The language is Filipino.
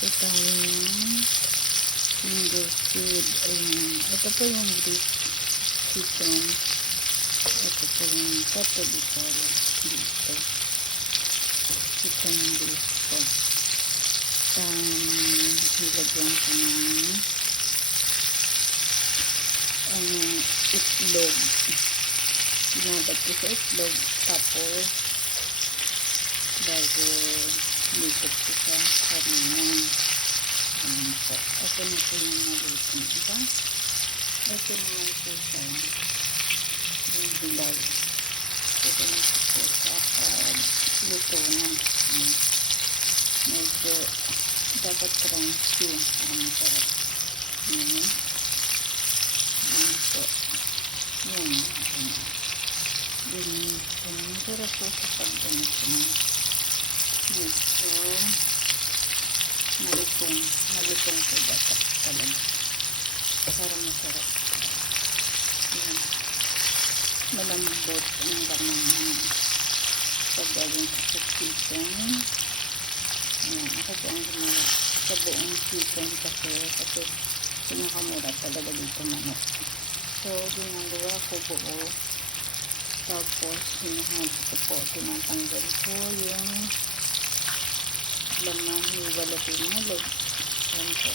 po tayo ng finger food. Ayan. Ito po yung beef chicken. Ito po yung katobitolo dito. Chicken beef po. Nilagyan ko ng itlog. Ginabad ko sa itlog. Tapos bago nilagyan ko sa harina. Ayan po. Ito na po yung maluto. Diba? Ito naman po sa yung bilal. Ito na po sa luto na. Medyo dapat crunchy. Ang sarap. Ayan. Ayan po. Ayan. Ayan. Ang sarap po sa pagganito. Medyo malutong po dapat talaga para masarap. Ayan. Malambot ang laman sa gawin sa chicken. Ayan. Ako po ang gumawa sa buong chicken kasi pinakamura talaga dito manok. So ginagawa ko buo, tapos tinatanggal ko yung laman, hiwala pinalog. Ayan po.